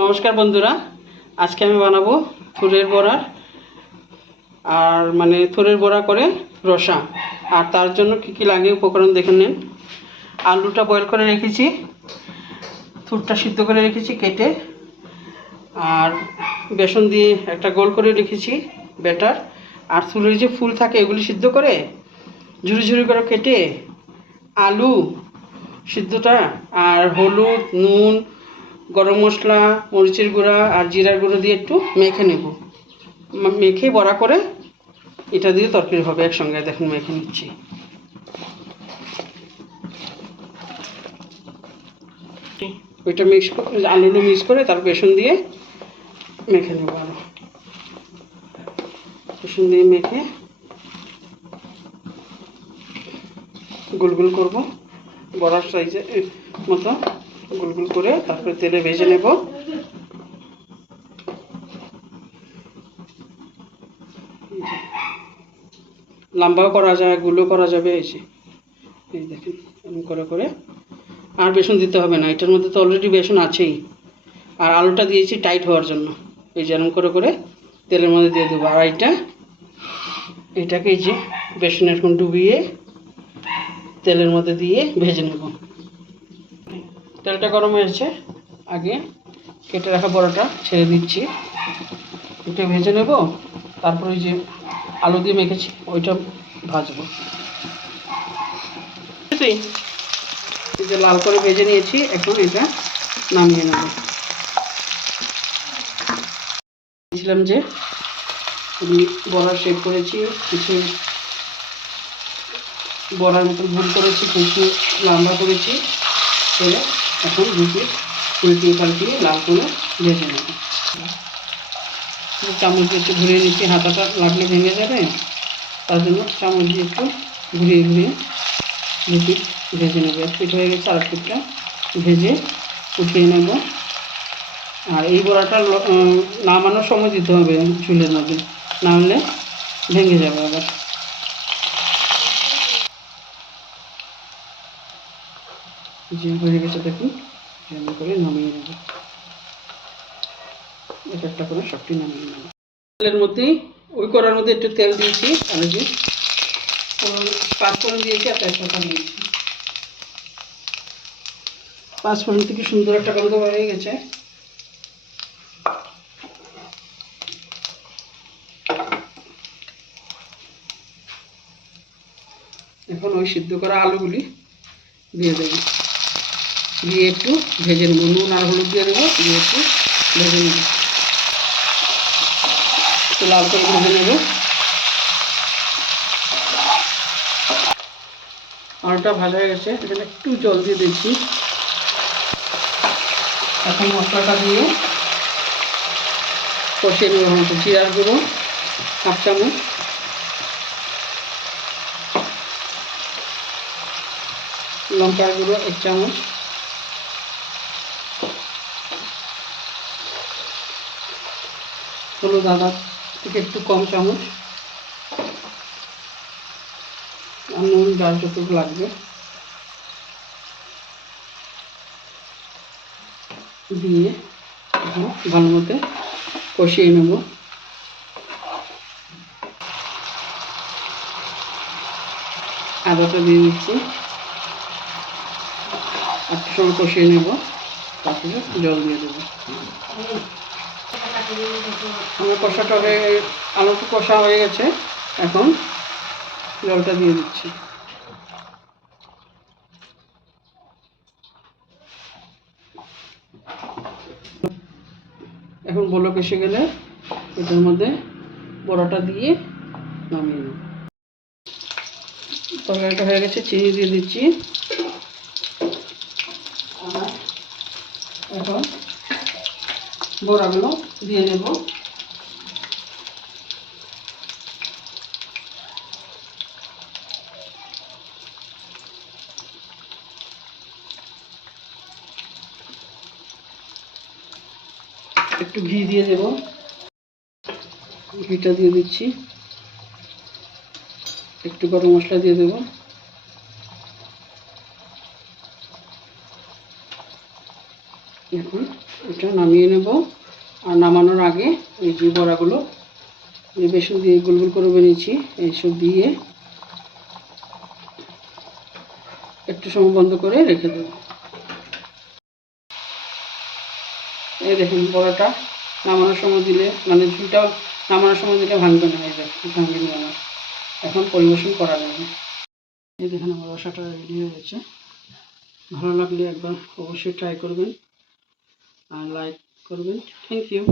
নমস্কার বন্ধুরা, আজকে আমি বানাবো থুরের বড়া আর থুরের বড়া করে রসা। আর তার জন্য কি কি লাগে উপকরণ দেখে নিন। আলুটা বয়েল করে রেখেছি, থুরটা সিদ্ধ করে রেখেছি কেটে, আর বেসন দিয়ে একটা গোল করে রেখেছি ব্যাটার। আর থুরের যে ফুল থাকে এগুলি সিদ্ধ করে ঝুরি ঝুরি করে কেটে আলু সিদ্ধটা আর হলুদ, নুন, গরম মশলা, মরিচের গুঁড়া আর জিরার গুঁড়ো দিয়ে একটু মেখে নেব। মেখে বড়া করে এটা দিয়ে তরকারি হবে একসঙ্গে। দেখুন মেখে নিচ্ছি। ওইটা মিক্স করে আলুটা মিক্স করে তার বেসন দিয়ে মেখে নেব। আরও বেসন দিয়ে মেখে গোল গোল করবো, বড়ার সাইজের মতো গোল গোল করে তারপরে তেলে ভেজে নেব। লম্বাও করা যায়, গুলো করা যাবে। এই দেখেন এরকম করে করে। আর বেসন দিতে হবে না, এটার মধ্যে তো অলরেডি বেসন আছেই। আর আলুটা দিয়েছি টাইট হওয়ার জন্য। এই যেরকম করে করে তেলের মধ্যে দিয়ে দেবো। আর এটাকে এই যে বেসন এরকম ডুবিয়ে তেলের মধ্যে দিয়ে ভেজে নেব। তেলটা গরম হয়েছে, আগে কেটে রাখা বড়াটা ছেড়ে দিচ্ছি। এটা ভেজে নেব, তারপরে ওই যে আলু দিয়ে মেখেছি ওইটা ভাজবো। এই যে লাল করে ভেজে নিয়েছি, এখন এটা নামিয়ে নেব। বলছিলাম যে বড়া শেপ করেছি, কিছু বড়ার মতো ভুল করেছি, কিছু লম্বা করেছি, করে এখন দুটি উল্টিয়ে পাল্টিয়ে লাল করে ভেজে নেব। চামচ দিয়ে একটু ঘুরিয়ে নিচ্ছি, হাতাটা লাগলে ভেঙে যাবে, তার জন্য চামচ দিয়ে একটু ঘুরিয়ে ঘুরিয়ে দুটি ভেজে নেব। এক পিঠ হয়ে গেছে, আর পিঠটা ভেজে উঠিয়ে নেব। আর এই বড়াটা নামানোর সময় দিতে হবে চুলের মধ্যে, না হলে ভেঙে যাবে আবার। যে হয়ে গেছে দেখুন, এমন করে নামিয়ে নেব। এক একটা করে সবটি নামিয়ে নেব। তেলের মধ্যেই ওই কড়ার মধ্যে একটু তেল দিয়েছি, আর যে পাঁচফোড়ন দিয়েছি আর তেজপাতা দিয়েছি। পাঁচফোড়ন থেকে সুন্দর একটা গন্ধ হয়ে গেছে। এখন ওই সিদ্ধ করা আলুগুলি দিয়ে দেবো, দিয়ে একটু ভেজে নেবো। নুন আর হলুদ দিয়ে দেবো, দিয়ে একটু ভেজে নেব, একটু লাল করে ভেজে নেব। আলুটা ভাজা হয়ে গেছে, এখানে একটু জল দিয়ে দিচ্ছি। এখন মশলাটা দিয়ে কষিয়ে নেব। জিরার গুঁড়ো হাফ চামচ, লঙ্কার গুঁড়ো 1 চামচ, হলুদ আদা থেকে একটু কম চামচ, আর নুন যার যতটুকু লাগবে দিয়ে ভালো মতো কষিয়ে নেব। আদাটা দিয়ে দিচ্ছি, একটু সময় কষিয়ে নেব, তারপরে জল দিয়ে দেবো। আমার কষাটা আলুটা কষা হয়ে গেছে, এখন জলটা দিয়ে দিচ্ছি। এখন বলক এসে গেলে এটার মধ্যে বড়াটা দিয়ে নামিয়ে নেব। তরকারিটা হয়ে গেছে, চিনি দিয়ে দিচ্ছি। আর এখন বড়াগুলো দিয়ে নেব। একটু ঘি দিয়ে দেব, ঘিটা দিয়ে দিচ্ছি। একটু গরম মশলা দিয়ে দেব। এখন এটা নামিয়ে নেব। আর নামানোর আগে এই যে বড়াগুলো যে বেসন দিয়ে গোল গোল করে বেরিয়েছি এইসব দিয়ে একটু সময় বন্ধ করে রেখে দেব। এই দেখুন বড়াটা নামানোর সময় দিলে মানে ঝুলটা নামানোর সময় দিলে ভাঙবে না, এই দেখুন ভাঙবে না। এখন পরিবেশন করা যাবে। এই দেখুন আমার রসাটা রেডি হয়ে গেছে। ভালো লাগলে একবার অবশ্যই ট্রাই করবেন আর লাইক করবেন। Thank you.